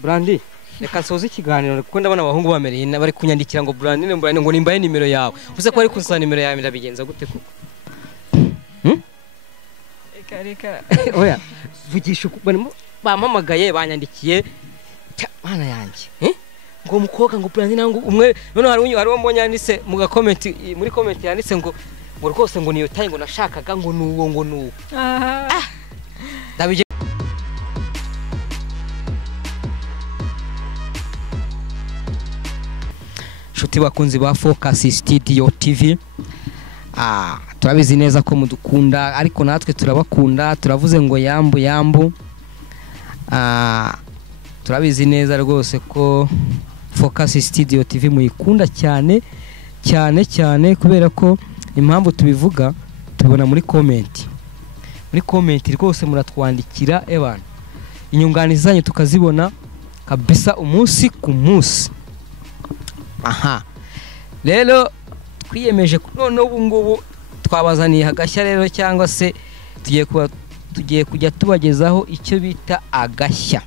Brandi reka nsoze ikiganiro kuko ndabona abahungu bamereye bari kunyandikira ngo Brandi ngo nimbaye nimero yawe uvuze ko ari kunsana nimero yawe ndabigenza gute koko reka oya vugisha bamamagaye banyandikiye mana yanjye ngo mukobwa ngo Brandi nango umwe none hari uwo mbonye yanditse mu comment muri comment yanditse ngo rwose ngo niyo tayi ngo nashakaga ngo nuwo ndabije shuti bakunzi ba Focus Studio TV turabizi neza ko mudukunda ariko natwe turabakunda turavuze ngo yambu turabizi neza rwose ko Focus Studio TV muyikunda cyane kubera ko impamvu tubivuga tubona muri comment rwose muratwandikira ebana inyunganizi zanyu tukazibona kabisa umunsi ku munsi rero twiyemeje none ubu ngubu twabazaniye agashya rero cyangwa se tugiye kujya tubagezaho icyo bita agashya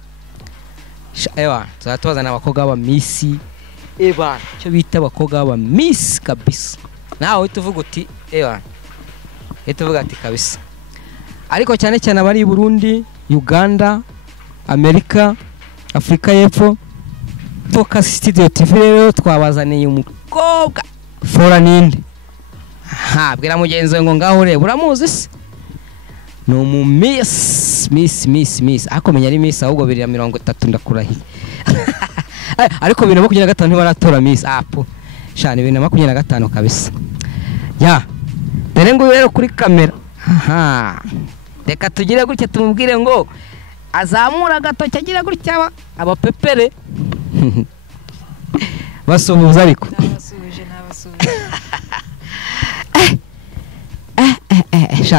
tuzatubazana abakobwa ba Miss icyo bita abakobwa ba Miss kabisa nawe tuvuga uti tuvuga ati kabisa ariko cyane abari i Burundi Uganda Amerika Afrika y'Epfo Focus Studio TV rero twabazaniye umukobwa Fora ninde bwira mugenzi ngo ngaho reba uramuzi se no mu Miss akomenya ari Miss ahubwo 230 ndakurahiye ariko 2025 ntibaratora Miss shani 2025 kabisa dore ngo rero kuri kamera reka tugire gutya tumubwire ngo azamura gatoki agira gutya abapepere basuhuza ariko nabasuje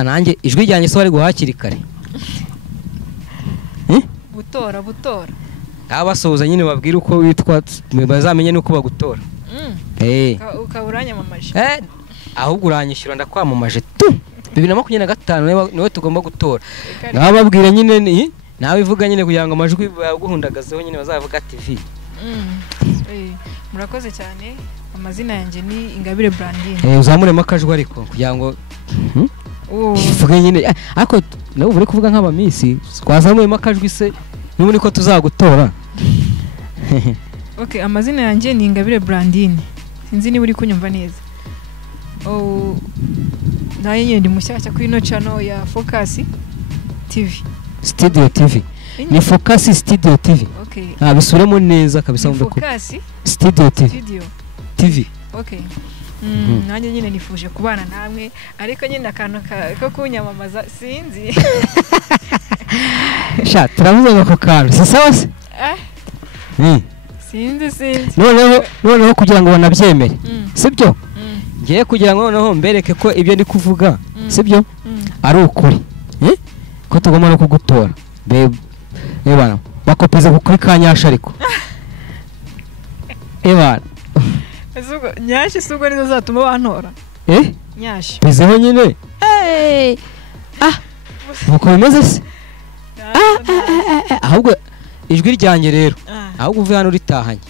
nanjye ijwi ryanjye so bari guhakiri kare butora basuhuza nyine babwira uko witwa bazamenye nuko bagutora ukaburanyamamaje ahubwo uranyishyura ndakwamamaje 2025 niwe tugomba gutora nababwira nyine nawe ivuga nyine kugira ngo amajwi baguhundagazeho nyine bazavuga TV murakoze cyane amazina yanjye ni Ingabire Brandine uzamuremo akajwi ariko kugira ngo uvuge nyine ariko nawe uri kuvuga nk'aba Miss twazamuyemo akajwi se n'ubu niko tuzagutora amazina yanjye ni Ingabire Brandine sinzi niba uri kunyumva neza naye nyine ndi mushyashya kuri ino channel ya Focus TV Studio TV ni Focus Studio TV bisubiremo neza kabisa mu Focus Studio TV nanjye nyine nifuje kubana namwe ariko nyine akantu ko kunyamamaza sinzi turavuze ngo ko kantu si sawa se sinzi noneho kugira ngo banabyemere sibyo ngiye kugira ngo noneho mbereke ko ibyo ndi kuvuga sibyo ari ukuri ko tugomba no kugutora bana bakopeza kuri kanyasha ariko nyashi sugo nizo zatuma bantora nyashi bizeho nyine uko bimeze se ahubwo ijwi ryanjye rero ahubwo uvuye hano uritahanye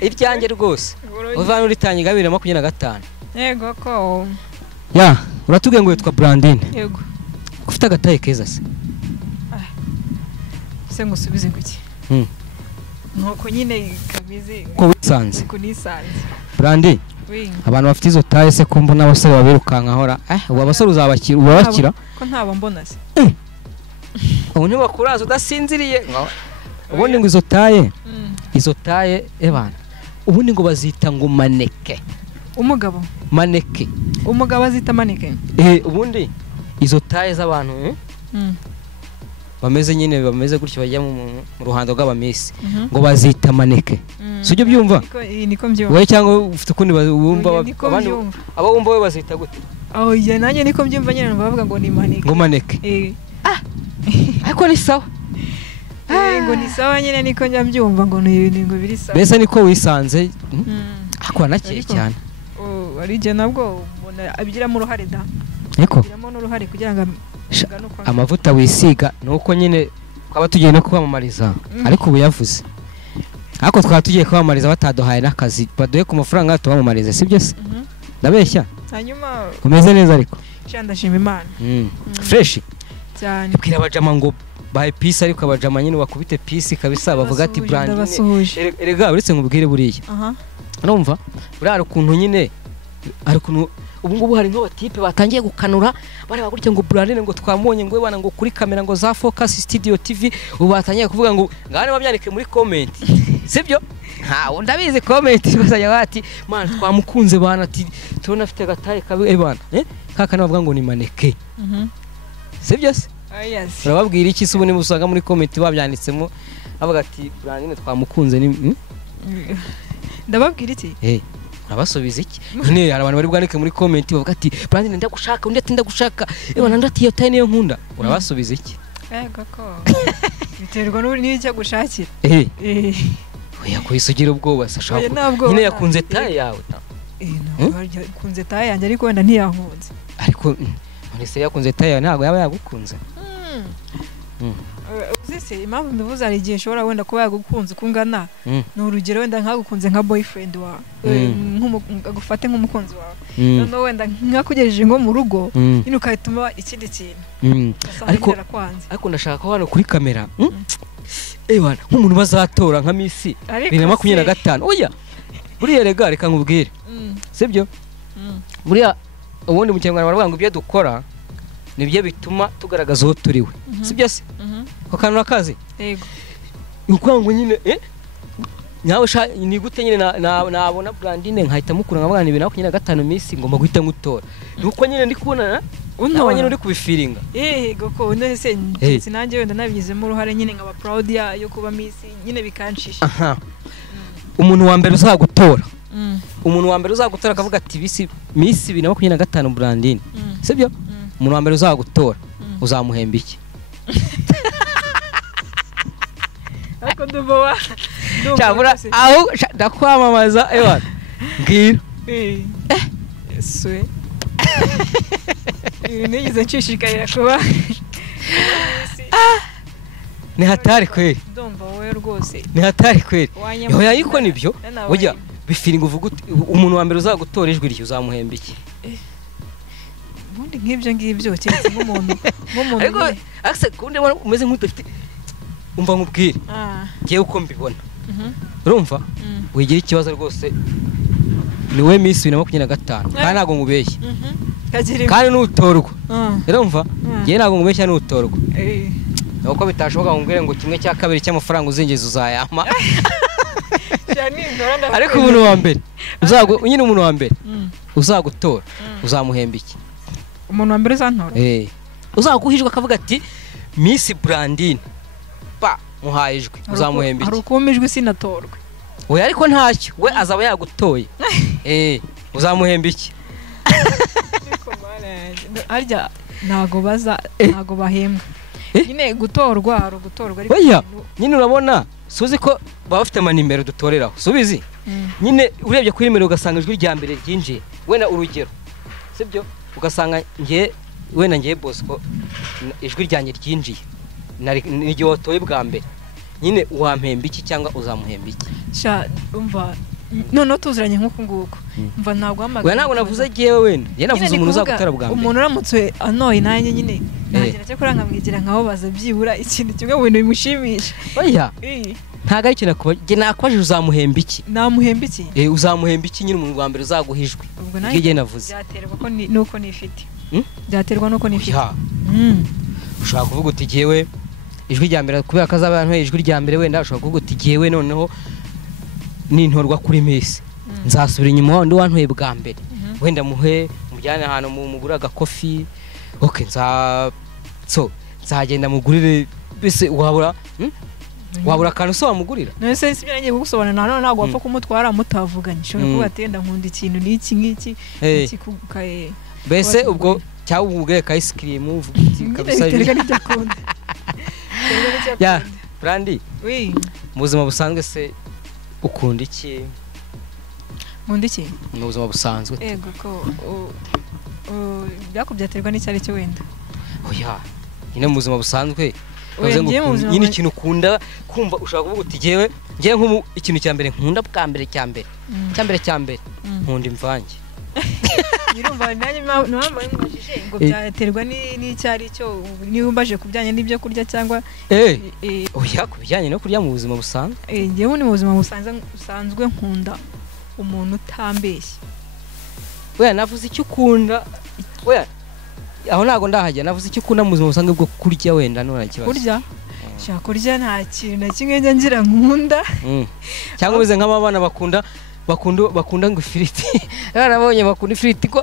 iryanjye rwose uvuye hano uritahanye 2025 yego ko uratubwiye ngo witwa Brandine yego ufite agataye keza se ngusubize guki nuko nyine kabize ko wisanze Brandine abantu bafite izo taye se ko mbona abasore babirukanka hora ubu abasore ubabakira ko ntaba mbona se ubu ntibakuraza udasinziriye ubundi ngo izo taye ubundi ngo bazita ngo maneke umugabo azita maneke ubundi izo taye z'abantu bameze gutyo bajya mu ruhando rw'abamisi ngo bazita maneke sujye byumva niko mbyumva wowe cyangwa ufite ukundi wumva abandi abo wumva we bazita gute nanjye niko mbyumva nyine bavuga ngo ni maneke ngo maneke ariko ni sawa ngo ni sawa nyine niko njyabyumva ngo ngo biri sawa mbese niko wisanze akora nakiri cyane arije nabwo abigiramo uruhare da ariko abigiramo n'uruhare kugira ngo amavuta wisiga nuko nyine twaba tugiye no kwamamariza ariko ubu yavuze ariko twaba tugiye kwamamariza bataduhaye n'akazi baduhe ku mafaranga tubamamarize sibyo se ndabeshya hanyuma umeze neza ariko ndashima Imana fresh cyane bwira abajama ngo bahe peace ariko abajama nyine bakubite peace kabisa bavuga ati brand erega uretse nkubwire buriya urumva buriya ukuntu nyine ari ukuntu ubu ngubu hari nk'abatipe batangiye gukanura bareba gutya ngo Brandine ngo twamubonye ngo bana ngo kuri kamera ngo za Focus Studio TV ubu batangiye kuvuga ngo ngane babyandike muri comment sibyo ndabizi comment bazajya bati man twamukunze bana ati tubona afite gataye kabe bana kakana bavuga ngo ni maneke sibyo se yes urababwira iki se ubu ni musanga muri comment babyanditsemo bavuga ati Brandine twamukunze ni ndababwira iki abasubiza iki nyine hari abantu bari bwandike muri comment bavuga ati Brandine ndagushaka undi ati ndagushaka ebana ndati iyo tayi niyo nkunda urabasubiza iki gako biterwa n'icyo gushakira oya kwisugira ubwoba sashaka nyine yakunze tayi yawe yakunze tayi yanjye ariko wenda ntiyankunze ariko none se yakunze tayi yawe ntabwo yaba yagukunze uzise impamvu mbivuze hari igihe ushobora wenda kuba yagukunze kungana ni urugero wenda nkagukunze nka boyfriend wawe agufate nk'umukunzi wawe noneho wenda nkakugejeje ngo mu rugo nyine ukahituma ikindi kintu ariko ndashaka ko hano kuri kamera ebana nk'umuntu bazatora nka Miss 2025 oya buriya reka nkubwire sibyo buriya ubundi mu Kinyarwanda baravuga ngo ibyo dukora nibyo bituma tugaragaza aho turiwe sibyo se ko kantu akazi yego uko ngo nyine nyawe ni gute nyine nabona Brandine nkahita mukura nkabana 2025 Miss ngomba guhita ngutora nuko nyine ndi kubona nawe nyine uri kubifiringa goko uno se sinanjye wenda nabigizemo uruhare nyine nkaba proud yo kuba Miss nyine bikanshisha umuntu wa mbere uzagutora umuntu wa mbere uzagutora akavuga ati Miss 2025 Brandine sibyo umuntu wa mbere uzagutora uzamuhemba iki ariko ndumva cyabura aho ndakwamamaza ebana ngira swe nigize nshishikarira kuba ni hatari kweli ndumva wowe rwose ni hatari kweli yoya yiko nibyo burya bifiringa uvuga umuntu wa mbere uzagutora ijwi ryo uzamuhemba iki ubundi nk'ibyo ngibyo cyetse nk'umuntu ariko akse kunde umeze nk'udafite umva nkubwire ngiye uko mbibona urumva wigira ikibazo rwose niwe Miss 2025 kandi ntago ngubeshye kandi nutorwa urumva ngiye ntago ngubeshya nutorwa nuko bitashoboka ngubwire ngo kimwe cya kabiri cy'amafaranga uzingiza uzayama ariko umuntu wa mbere nyine umuntu wa mbere uzagutora uzamuhemba iki umuntu wa mbere uzantora uzaguhijwe akavuga ati Miss Brandine muhaye ijwi uzamuhemba iki hari ukuma ijwi sinatorwe oya ariko ntacyo we azaba yagutoye uzamuhemba iki arya ntago bahembwa nyine gutorwa hari ugutorwa ariko oya nyine urabona suzi ko baba bafite amanimero dutoreraho subizi nyine urebye kuri nimero ugasanga ijwi rya mbere ryinjiye wenda urugero sibyo ugasanga wenda ngiye Bosco ijwi ryanjye ryinjiye n'igihe watoye bwa mbere nyine wampemba iki cyangwa uzamuhemba iki umva noneho tuziranye nk'uko nguko mva ntabwo we ntabwo navuze giyewe wenda ye navuze umuntu uzagutara bwa mbere umuntu uramutse anoye nanjye nyine nagera cyo kuranga mwigira nkaho baza byibura ikintu kimwe mu bintu bimushimisha oya ntago ari ikintu kubaje nakwaje uzamuhemba iki namuhemba iki uzamuhemba iki nyine umuntu wa mbere uzaguhijwe ngiye navuze byaterwa ko nuko nifite byaterwa nuko nifite ushaka kuvuga uti giyewe ijwi rya mbere kubera ko azaba yantwaye ijwi rya mbere wenda ushaka kuvuga uti giyewe noneho nintorwa kuri Miss nzasubira inyuma wandi wantwaye bwa mbere wenda mujyane ahantu mugura agakofi nzagenda mugurire bise wabura akantu so wamugurira nese sibyo nagiye kugusobanura none ntabwo wapfa kumutwara mutavuganye ushobora kuba atenda nkunda ikintu n'iki kukaye bese ubwo cyangwa ubugere ka ice cream uvuga uti kabisa ya Brandi mu buzima busanzwe se ukunda iki nkunda iki mu buzima busanzwe yego ko byakubyaterwa n'icyari cyo wenda oya nyine mu buzima busanzwe nyine ikintu ukunda kumva ushaka kuvuga uti ngewe nk'ubu ikintu cya mbere nkunda bwa mbere cya mbere nkunda imvange Yirumva nanjye mpamvu mwajije ngo byaterwa n'icyari cyo niba umbaje kubijyanye n'ibyo kurya cyangwa oya kubijyanye no kurya mu buzima busanzwe ngewe ni mu buzima busanzwe nkunda umuntu utambeshye oya navuze icyo ukunda oya aho ntago ndahajya navuze icyo ukunda mu buzima busanzwe bwo kurya wenda none kibazo kurya shaka kurya nta kintu na kimwe njya ngira nkunda cyangwa bize nk'abana bakunda ngo ifiriti narabonye bakunda ifiriti ngo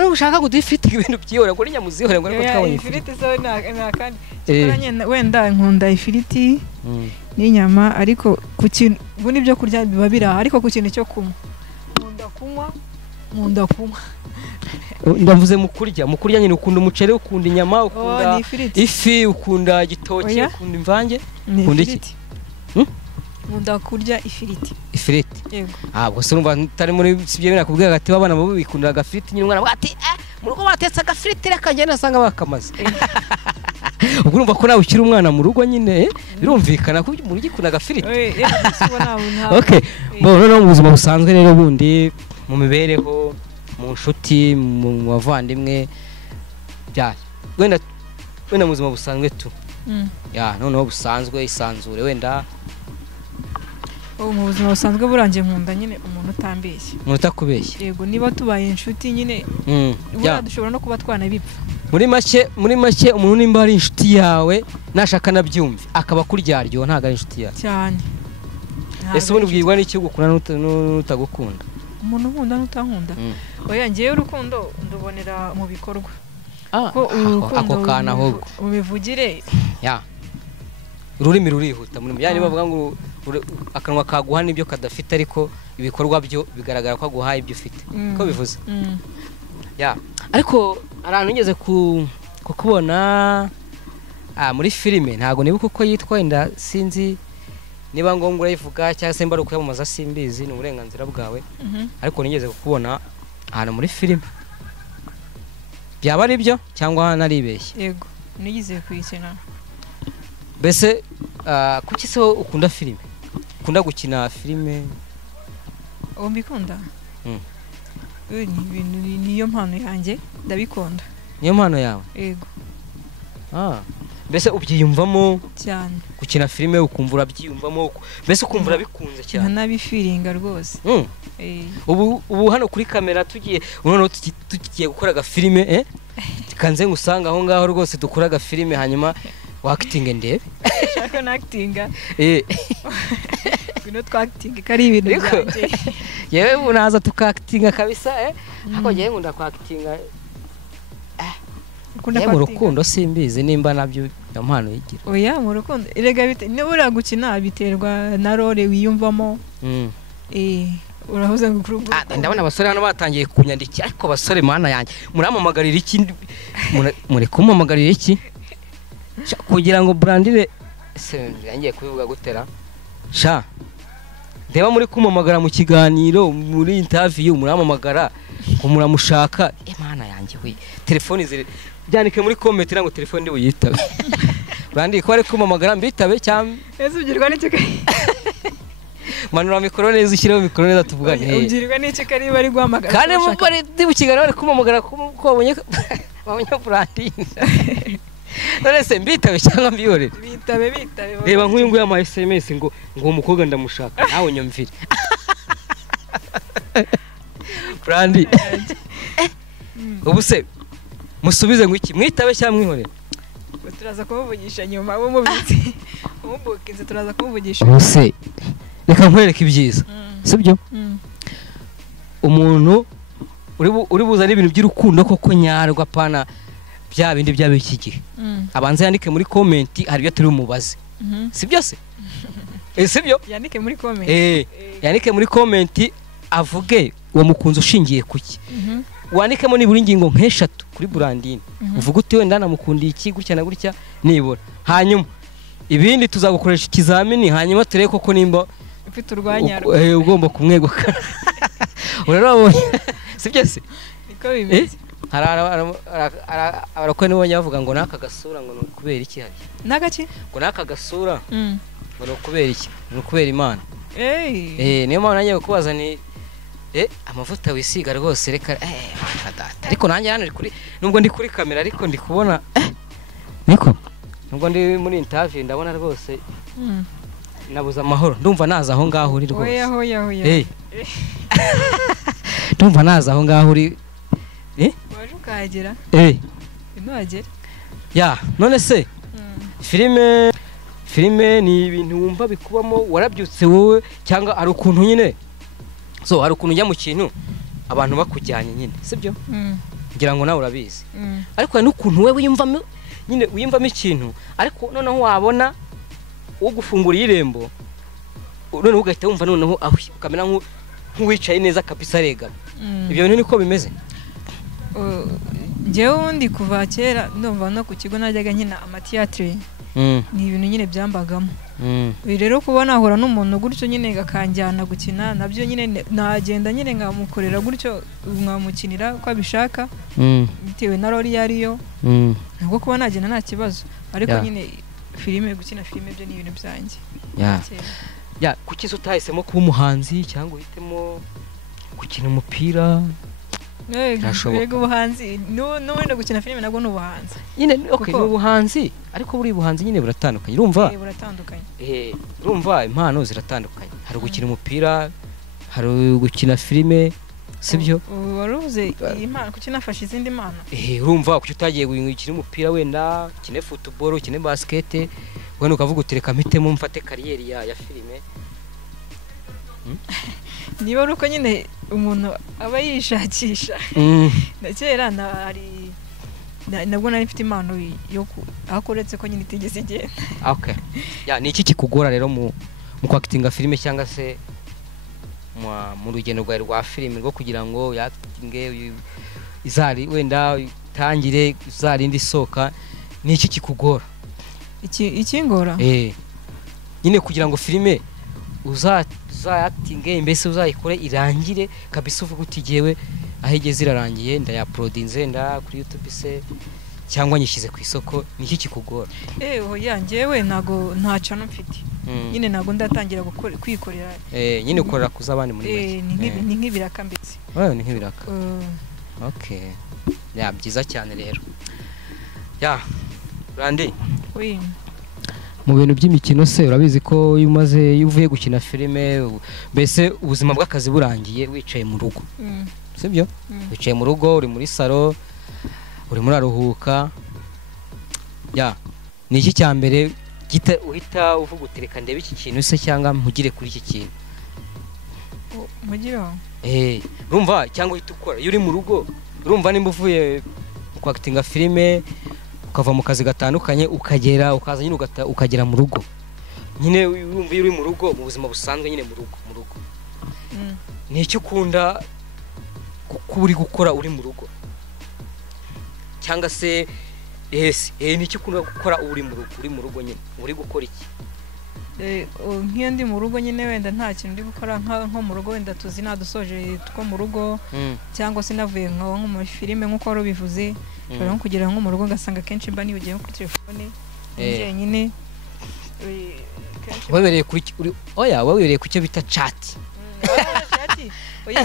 nushaka ngo ifiriti ibintu byihora ngo nyamuzihora ngo twabonye ifiriti so nakandi cyane wenda nkunda ifiriti n'inyama ariko ku kintu ubundi byo kurya biba biraha ariko ku kintu cyo nkunda kunywa ndavuze mu kurya nyine ukunda umuceri ukunda inyama ukunda ifi ukunda igitoki ukunda imvange ukunda iki nkunda kurya ifiriti yego gusa urumva utari muri sibyo binakubwira ati abana bo bikundira agafiriti nyine umwana ati mu rugo batetse agafiriti reka ngende nasanga bakamaze ubwo urumva ko nawe ukiri umwana mu rugo nyine birumvikana ko umuntu ugikunda agafiriti okay noneho mu buzima busanzwe rero bundi mu mibereho mu nshuti mu bavandimwe wenda mu buzima busanzwe tu noneho busanzwe isanzure wenda mu buzima busanzwe burangiye nkunda nyine umuntu utambeshye umuntu utakubeshye yego niba tubaye inshuti nyine dushobora no kuba twanabipfa muri make umuntu nimba ari inshuti yawe nashaka nabyumve akaba kuryaryo ntago ari inshuti yawe cyane ese ubundi bwirwa n'iki gukunda n'utagukunda umuntu nkunda n'utankunda oya ngewe urukundo ndubonera mu bikorwa ako kana ahubwo ubivugire ururimi rurihuta muri byane bavuga ngo akanwa kaguha nibyo kadafite ariko ibikorwa byo bigaragara ko aguhaye ibyo ufite ko bivuze ariko arantu ngeze kukubona muri filime ntago nibuka uko yitwa wenda sinzi niba ngombwa urayivuga cyangwa se mba ukuyamamaza simbizi ni uburenganzira bwawe ariko nigeze kukubona ahantu muri filime byaba ari byo cyangwa naribeshye yego nigize kuyikina mbese kuki se ukunda filime ukunda gukina filime mbikunda niyo mpano yanjye ndabikunda niyo mpano yawe yego mbese ubyiyumvamo cyane gukina filime ukumva urabyiyumvamo mbese ukumva urabikunze cyane nabifiringa rwose ubu hano kuri kamera tugiye gukora agafilime kanze ngusanga aho ngaho rwose dukora agafilime hanyuma wakitinge ndebe shaka nakitinga bino twakitinga kari ibintu byanjye yewe unaza tukakitinga kabisa hako ngiye ngunda kwakitinga mu rukundo simbizi nimba nabyo impano yigira oya mu rukundo erega nibura gukina biterwa na role wiyumvamo urahuza ngukurubu ndabona abasore hano batangiye kunyandikira ariko basore mana yanjye muramamagarira iki muri kumamagarira iki kugira ngo brandire yangiye kubivuga gutera ndeba muri kumamagara mu kiganiro muri interview muramamagara ko muramushaka mana yanjye we telefone ziri byandike muri comment ngo telefone ndi buyitabe brandi ko ari kumamagara mbitabe cyangwa ese ugirwa n'iki manura mikoro neza ushireho mikoro neza tuvugane ugirwa n'iki kari bari guhamagara kandi bari ndi bukiganiro bari kumamagara ko babonye brandi none se mbitabe cyangwa mbiyorere bitabe reba nk'uyu nguyu ama SMS ngo umukobwa ndamushaka nawe nyumvire brandi ubu se musubize ngo iki mwitabe cyangwa mwihorere turaza kumuvugisha nyuma bo mubitse umubukinze turaza kumuvugisha se reka nkwereke ibyiza sibyo umuntu uri buzana ibintu by'urukundo koko nyarwa pana bya bindi by'abiki gihe abanza yandike muri comment hari byo turi umubaze sibyo se sibyo yandike muri comment yandike muri comment avuge uwo mukunzi ushingiye kuki wandikemo nibura ingingo nk'eshatu kuri Brandine uvuga uti wenda namukundiye iki gutya na gutya nibura hanyuma ibindi tuzagukoresha ikizamini hanyuma turebe koko nimba ufite urwanya ugomba kumweguka urarabonye sibyo se niko bimeze abarakwe nibo bavuga ngo naka gasura ngo nukubera iki hari nagaki ngo naka gasura ngo nukubera iki nukubera Imana niyo mpamvu nanjye kubaza ni amavuta wisiga rwose reka ariko nanjye hano nubwo ndi kuri kamera ariko ndi kubona niko nubwo ndi muri interview ndabona rwose nabuza amahoro ndumva naza aho ngaho uri rwose oya ndumva naza aho ngaho uri waje ukahagera inogera ya none se filime ni ibintu wumva bikubamo warabyutse wowe cyangwa ari ukuntu nyine hari ukuntu ujya mu kintu abantu bakujyanye nyine sibyo ngira ngo nawe urabizi ariko hari n'ukuntu we wiyumvamo nyine wiyumvamo ikintu ariko noneho wabona wo gufungura irembo noneho ugahita wumva noneho ukamera nk'uwicaye neza kabisa regama ibyo bintu niko bimeze njyewe ndi kuva kera ndumva no ku kigo najyaga nkina amatiyatire ni ibintu nyine byambagamo rero kubona ahura n'umuntu gutyo nyine gakanjyana gukina nabyo nyine nagenda nyine ngamukorera gutyo nkamukinira uko abishaka bitewe na roli yariyo nubwo kuba nagenda nta kibazo ariko nyine gukina filime byo ni ibintu byanjye kuki utahisemo kuba umuhanzi cyangwa uhitemo gukina umupira yego ubuhanzi n'uwenda gukina filime nabwo ni ubuhanzi nyine ni ubuhanzi ariko buri buhanzi nyine buratandukanye urumva urumva impano ziratandukanye hari gukina umupira hari gukina filime sibyo waruze impano kuki nafashe izindi mpano urumva kuki utagiye gukina umupira wenda ukine football ukine basket wenda ukavuga utereka mpitemo mfate kariyeri ya filime niba ari uko nyine umuntu aba yishakisha na kera nabwo nari mfite impano yo akoretse ko nyine itigeze igenda ni iki kikugora rero mu kwakitinga filime cyangwa se mu rugendo rwawe rwa filime rwo kugira ngo yakitinge izari wenda itangire izarinde isoka ni iki kikugora ikingora nyine kugira ngo filime uzayatinge mbese uzayikore irangire kabisa uvuga uti jewe aho igeze irarangiye ndayaprodinze kuri YouTube se cyangwa nyishyize ku isoko niki kikugora njyewe ntago nta channel mfite nyine ntago ndatangira kwikorera nyine ukorera kuza abandi muri make ni nk'ibiraka mbitse ni nk'ibiraka byiza cyane rero Randy mu bintu by'imikino se urabizi ko iyo uvuye gukina filime mbese ubuzima bw'akazi burangiye wicaye mu rugo sibyo wicaye mu rugo uri muri salo urimo uraruhuka ni iki cya mbere uhita uvuga utereka ndebe iki kintu se cyangwa mpugire kuri iki kintu urumva cyangwa uhita ukora iyo uri mu rugo urumva nimba uvuye kwakitinga filime ukava mu kazi gatandukanye ukaza nyine ukagera mu rugo nyine urumva iyo uri mu rugo mu buzima busanzwe nyine mu rugo ni icyo ukunda kuba uri gukora uri mu rugo cyangwa se ni icyo ukunda gukora uri mu rugo nyine uri gukora iki nk'iyo ndi mu rugo nyine wenda nta kintu ndi gukora nko mu rugo wenda tuzi nadusoje two mu rugo cyangwa se navuye nko mu filime nk'uko wari ubivuze nshobora nko kugera nko mu rugo ngasanga kenshi mba nihugiye kuri telefone njyenyine wabereye ku cyo bita chat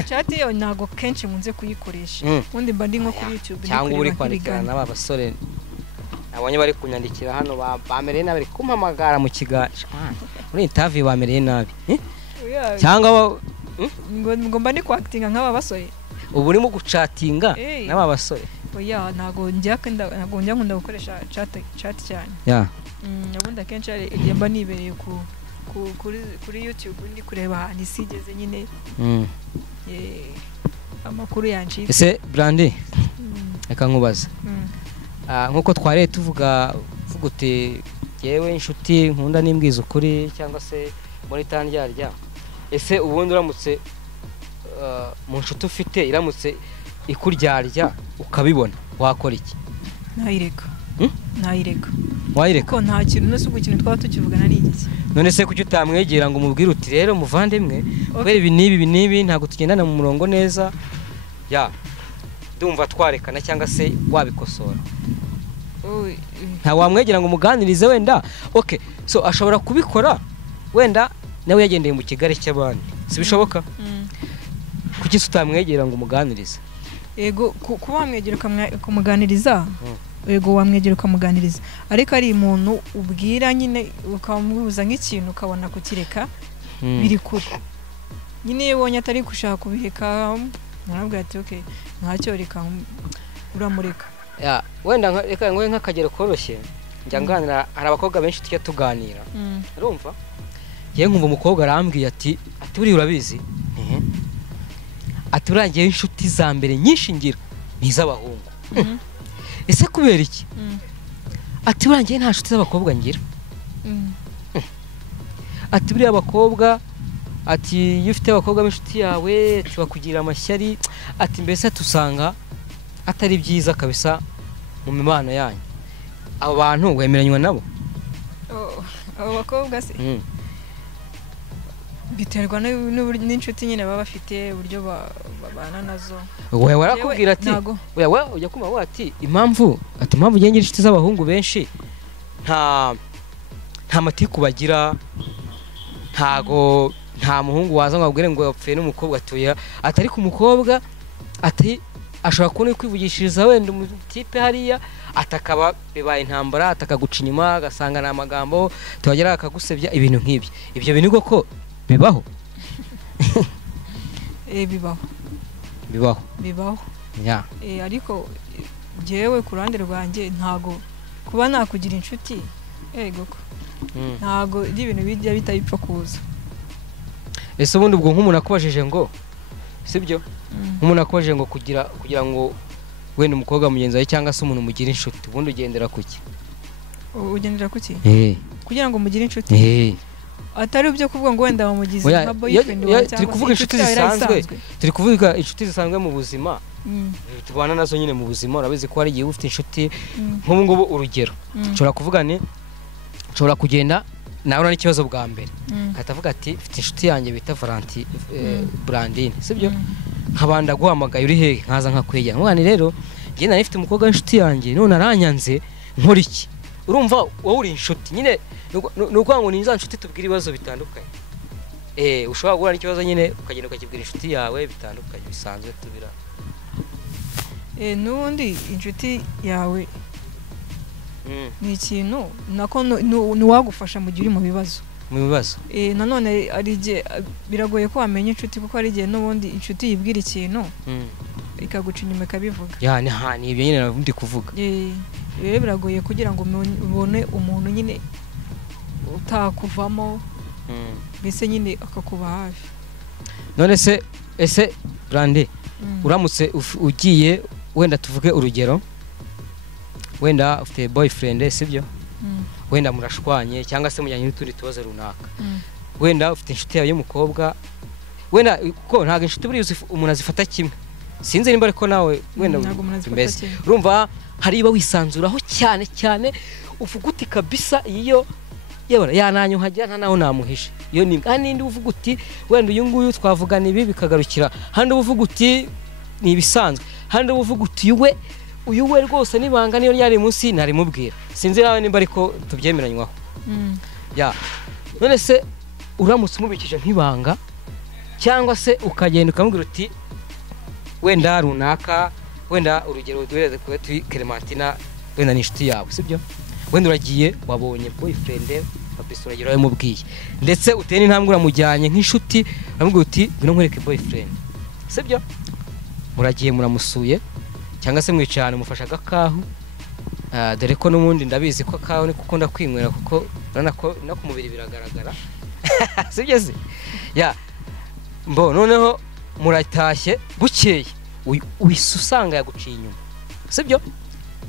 chat yo ntago kenshi munze kuyikoresha ubundi mba ndi nko kuri YouTube cyangwa uri kwandikira n'aba basore abonye bari kunyandikira hano bamereye nabi kumpamagara mu kigaca muri interview bamereye nabi cyangwa ngo mba ndi kwakitinga nk'aba basore ubu urimo gucatinga n'aba basore ntago njya nkunda gukoresha chat cyane ubundi akenshi mba nibereye kuri YouTube ndi kureba ahantu isi igeze nyine amakuru yancitse ese Brandy reka nkubaza nkuko twari tuvuga uti yewe inshuti nkunda nimbwiza ukuri cyangwa se muri tandyarya ese ubundi uramutse mu nshuti ufite iramutse ikuryarya ukabibona wakora iki nayireka wayireka nta kintu nose ubwo ikintu twaba tukivugana ni iki none se kuki utamwegera ngo umubwire uti rero muvandimwe kubera ibi n'ibi ntabwo tugendana mu murongo neza ndumva twarekana cyangwa se wabikosora. Nta wamwegera ngo umuganirize wenda okay so ashobora kubikora wenda nawe yagendeye mu kigare cy'abandi sibishoboka kuki utamwegera ngo umuganirize. Yego kuba wamwegera kumuganiriza yego wamwegera ukamuganiriza ariko ari umuntu ubwira nyine ukamubuza nk'ikintu ukabona kukireka biri kure nyine yebonye atari gushaka kubiheka nabwo ati okay ntacyo reka uramureka. Ya wenda reka ngo nk'akagero koroshye njya nganira hari abakobwa benshi tujya tuganira urumva ye nkumva umukobwa arambwiye ati uri urabizi ati urangiye inshuti za mbere nyinshi ngira n'iz'abahungu ese kubera iki ati urangiye nta nshuti z'abakobwa ngira ati buriya abakobwa ati iyo ufite abakobwa b'inshuti yawe tubakugira amashyari ati mbese tusanga atari byiza kabisa mu mibano yanyu. Abo bantu wemeranywa nabo? Abo bakobwa se biterwa n'inshuti nyine baba bafite uburyo babana nazo. Wewe warakubwira ati wewe ujya kuma ati impamvu ngira inshuti z'abahungu benshi nta matiku bagira nta muhungu waza ngo abwire ngo yapfuye n'umukobwa atuye atari ku mukobwa ati ashobora kubona kwivugishiriza wenda umutipe hariya atakaba bibaye intambara atakaguca inyuma agasanga na magambo tuhagera akagusebya ibintu nk'ibyo. Ibyo bintu koko bibaho? bibaho ya ariko jewe ku ruhande rwanjye ntago kuba nakugira inshuti yego ko ntago ibintu bijya bitapfa kuza. Ese ubundi ubwo nk'umuntu akubajije ngo sibyo nk'umuntu akubajije ngo kugira ngo wenda umukobwa mugenzi wawe cyangwa se umuntu mugira inshuti ubundi ugendera kuki? Ugendera kuki? Kugira ngo mugire inshuti atari byo kuvuga ngo wenda bamugize nka boyfriend wawe cyangwa turi kuvuga inshuti zisanzwe turi kuvuga inshuti zisanzwe mu buzima tubana nazo nyine mu buzima. Urabizi ko hari igihe ufite inshuti nk'ubu ngubu urugero nshobora kuvuga nshobora kugenda nawe n'ikibazo bwa mbere katavuga ati mfite inshuti yanjye bita Brandine sibyo nkabanda guhamagaye uri hehe nkaza nkakwegera mwana rero ngiye nari mfite umukobwa w'inshuti yanjye none aranyanze nkora iki? Urumva wowe uri inshuti nyine nuko ngo ninza inshuti tubwira ibibazo bitandukanye ushobora guhura n'ikibazo nyine ukagenda ukakibwira inshuti yawe bitandukanye bisanzwe tubira n'ubundi inshuti yawe ni ikintu nako nuwagufasha mu gihe uri mu bibazo nanone ari igihe biragoye ko wamenya inshuti kuko ari igihe n'ubundi inshuti yibwira ikintu ikaguca inyuma ikabivuga ni ibyo nyine ndi kuvuga. Rero biragoye kugira ngo ubone umuntu nyine utakuvamo mbese nyine akakuba hafi. None se ese Brande uramutse ugiye wenda tuvuge urugero wenda ufite boyfriend sibyo wenda murashwanye cyangwa se mujyanye n'utundi tubazo runaka wenda ufite inshuti yawe y'umukobwa wenda ko ntago inshuti buri umuntu azifata kimwe sinzi nimba ariko nawe wenda mbese urumva hariba wisanzuraho cyane uvuga uti kabisa iyo yabara yananyo hajya nta naho namuhishe iyo ni nindi uvuga uti wenda uyu nguyu twavugana ibi bikagarukira handi uvuga uti ni ibisanzwe handi uvuga uti uyu we rwose nibanga niyo ryari munsi nari mubwira sinzi nawe nimba ariko tubyemeranywaho ya none se uramutse umubikije nk'ibanga cyangwa se ukagenda ukamubwira uti wenda runaka wenda urugero duhereze kuri Clementina wenda ni inshuti yawe sibyo wenda uragiye wabonye boyfriend kabisa urageraho mubwiye ndetse uteye n'intambwe uramujyanye nk'inshuti uramubwira uti ngwino nkwereke boyfriend sibyo muragiye muramusuye cyangwa se mwicana mufasha agakahu dore ko n'ubundi ndabizi ko akahu ni kuko ndakwinywera kuko urana ko no ku mubiri biragaragara sibyo se ya mbo noneho muratashye bukeye uwisanga yaguciye inyuma sibyo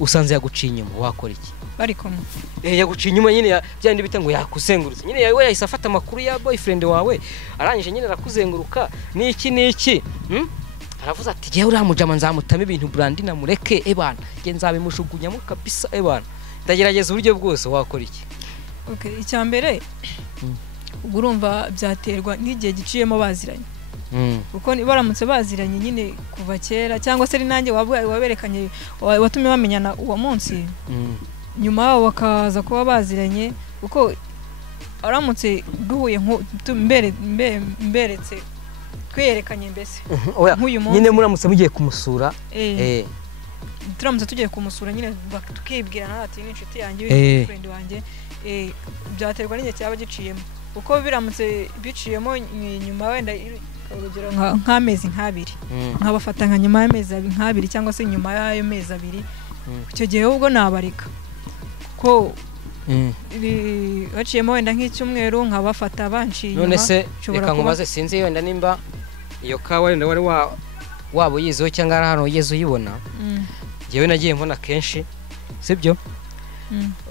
usanze yaguciye inyuma wakora iki? Bari kumwe yaguciye inyuma nyine byandi bita ngo yakuzengurutse nyine yawe yahise afata amakuru ya boyfriend wawe arangije nyine arakuzenguruka niki aravuze ati giye uramujama nzamutama ibintu Brandine mureke ebana nge nzabimushugunyamo kabisa ebana ndagerageza uburyo bwose wakora iki? Okay icyambere urumva byaterwa n'igihe giciyemo baziranye kuko baramutse baziranye nyine kuva kera cyangwa se ari nanjye waberekanye watumye bamenyana uwo munsi nyuma bakaza kuba baziranye kuko aramutse duhuye mberetse twerekanye mbese nk'uyu munsi nyine muramutse mugiye kumusura turamutse tugiye kumusura nyine tukibwirana ati n'inshuti yanjye friend wanjye byaterwa n'igihe cyaba giciyemo kuko biramutse biciyemo nyuma wenda urugero nk'amezi nk'abiri nkabafata nka nyuma y'amezi nk'abiri cyangwa se nyuma y'ayo mezi abiri icyo gihe ubwo nabareka kuko baciyemo wenda nk'icyumweru nkabafata banciye none se reka nkubaze sinzi wenda nimba iyo kawa wenda wari waba uyiziho cyangwa ari hano ugeze uyibona njyewe nagiye mbona kenshi sibyo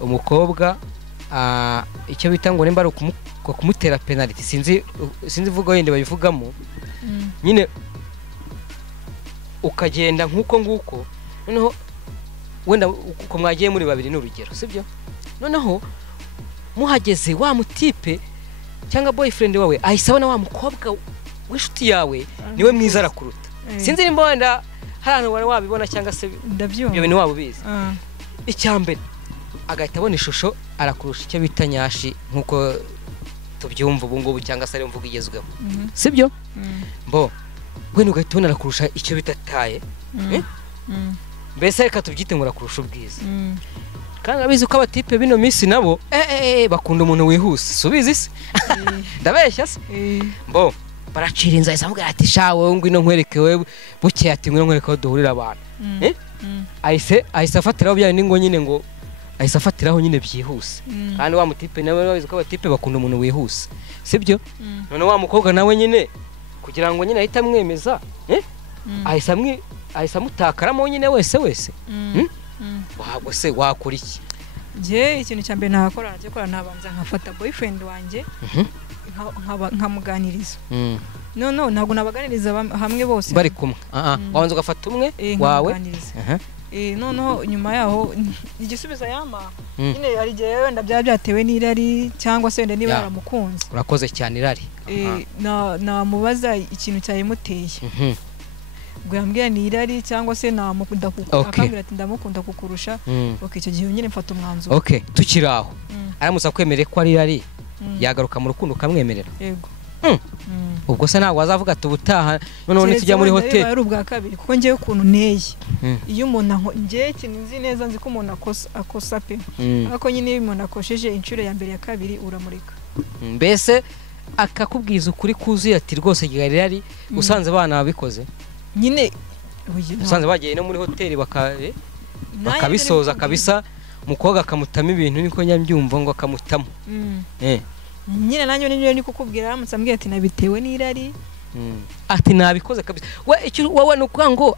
umukobwa icyo bita ngo nimba ari kumutera penalty sinzi vuga yende bayivugamo nyine ukagenda nk'uko noneho wenda uko mwagiye muri babiri n'urugero sibyo noneho muhageze wa mutipe cyangwa boyfriend wawe ahisabona wa mukobwa w'inshuti yawe niwe mwiza arakuruta sinzi nimba wenda hano wari wabibona cyangwa se ndabyumva ibyo bintu waba ubizi icyambere agahita abona ishusho arakurusha icyo bita nyashi nk'uko tubyumva ubu ngubu cyangwa se ari mvuga igezweho sibyo mbo wenda ugahita ubona arakurusha icyo bita taye mbese reka tubyite ngo arakurusha ubwiza kandi abizi ko abatipe bino minsi nabo bakunda umuntu wihuse subizi se ndabeshya se mbo baracira inzara zamubwira ati shawe ngwino nkwereke wewe buke ati ngwino nkwereke aho duhurira abantu ahise afatiraho bya ningo nyine ngo ahise afatiraho nyine byihuse kandi wa mutipe nawe babizi ko abatipe bakunda umuntu wihuse sibyo none wa mukobwa nawe nyine kugira ngo nyine ahita amwemeza ahise amutakaramo nyine wese wabwo se wakora iki je ikintu cya mbere nakora nabanza nkafata boyfriend wanjye nkamuganiriza no ntabwo nabaganiriza hamwe bose bari kumwe wabanza ugafata umwe wawe noneho nyuma yaho igisubizo yama nyine hari igihe wenda byaba byatewe n'irari cyangwa se wenda niba yaramukunze urakoze cyane irari namubaza ikintu cyayimuteye ubwo yambwira ni irari cyangwa se namukunda akambwira ati ndamukunda kukurusha icyo gihe nyine mfata umwanzuro tukiri aho aramutse akwemereye ko ari irari yagaruka mu rukundo ukamwemerera yego ubwo se ntabwo wazavuga ati ubutaha noneho nitujya muri hoteli ari ubwa kabiri kuko ngewe ukuntu nteye iyo umuntu ngewe ikintu nzi neza nzi ko umuntu akosa pe ariko nyine iyo umuntu akosheje inshuro ya mbere ya kabiri uramureka mbese akakubwiza ukuri kuzuye ati rwose gihari usanze abana babikoze nyine usanze bagiye no muri hoteli bakabisoza kabisa umukobwa akamutamo ibintu niko nyambyumva ngo akamutamo nyine nanjye niyo ni kukubwira aramutse ambwiye ati nabitewe n'irari ati nabikoze kabisa wowe nukuvuga ngo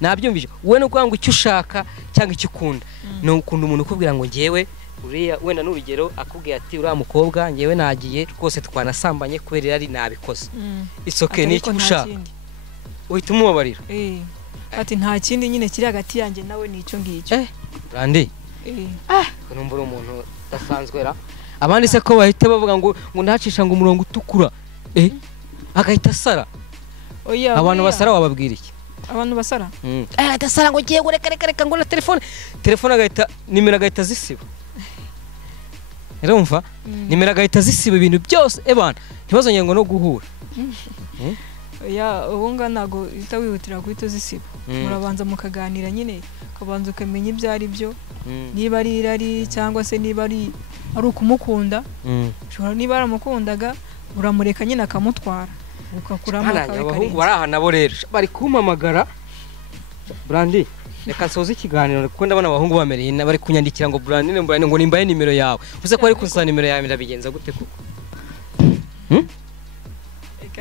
nabyumvije wowe nukuvuga ngo icyo ushaka cyangwa icyo ukunda ni ukunda umuntu ukubwira ngo ngewe uriya wenda n'urugero akubwiye ati uriya mukobwa ngewe nagiye rwose twanasambanye kubera irari nabikoze isoke ni icyo ushaka uhita umubabarira ati nta kindi nyine kiri hagati yanjye nawe ni icyo ngicyo Randi numva uri umuntu udasanzwe ra abandi se ko bahita bavuga ngo ndacisha ngo umurongo utukura agahita asara abantu basara wababwira iki abantu basara adasara ngo giye reka ngo na telefone agahita nimero agahita zisiba urumva nimero agahita zisiba ibintu byose ebana ntibazongere ngo no guhura ubunga ntago uhita wihutira guhita uzisiba murabanza mukaganira nyine ukabanza ukamenya ibyo ari byo niba ari irari cyangwa se niba ari ukumukunda niba aramukundaga uramureka nyine akamutwara ukakuramo abahungu bari aha nabo rero bari kumpamagara Brandi reka nsoze ikiganiro kuko ndabona abahungu bamereye bari kunyandikira ngo Brandi ngo nimbaye nimero yawe uze ko ari kunsana nimero yawe ndabigenza gute koko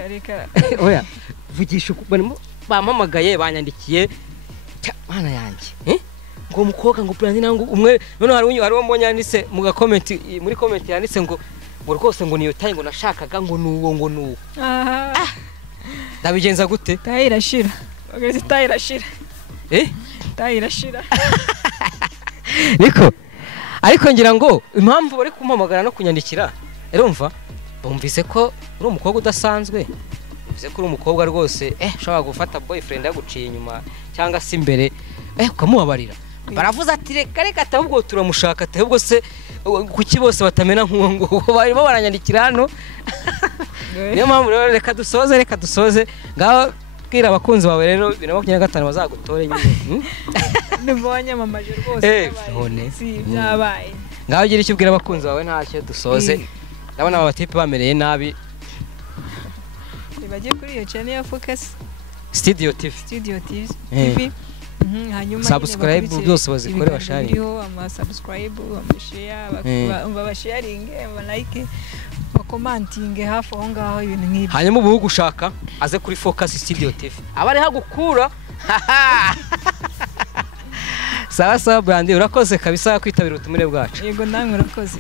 reka oya vugisha bamamagaye banyandikiye mana yanjye ngo umukobwa ngo Brandi nango umwe none hari uwo mbonyanditse mu comment muri comment yanditse ngo rwose ngo niyo tayi ngo nashakaga ngo nuwo ndabigenza gute tayirashira bageze tayirashira tayirashira niko ariko ngira ngo impamvu bari kumpamagara no kunyandikira urumva bumvise ko uri umukobwa udasanzwe uze kuri umukobwa rwose ushobora gufata boyfriend yaguciye inyuma cyangwa se imbere ukamubabarira baravuze ati reka ahubwo turamushaka ahubwo se kuki bose batamena nk'uwo ngo barimo baranyandikira hano niyo mpamvu rero reka dusoze ngaho bwira abakunzi bawe rero 2025 bazagutore nyine nibonyamamaje rwose byabaye ngaho gira icyo ubwira abakunzi bawe ntacyo dusoze ndabona aba batipe bamereye nabi bagiye kuri iyo channel ya Focus Studio TV hanyuma subscribe byose bazikore bashari ama subscribe babasharing like bakomanting hafi aho ngaho ibintu nk'ibi hanyuma ubu gushaka aze kuri Focus Studio TV abari hagukura sawa Brandi urakoze kabisa kwitabira utumire bwacu yego namwe urakoze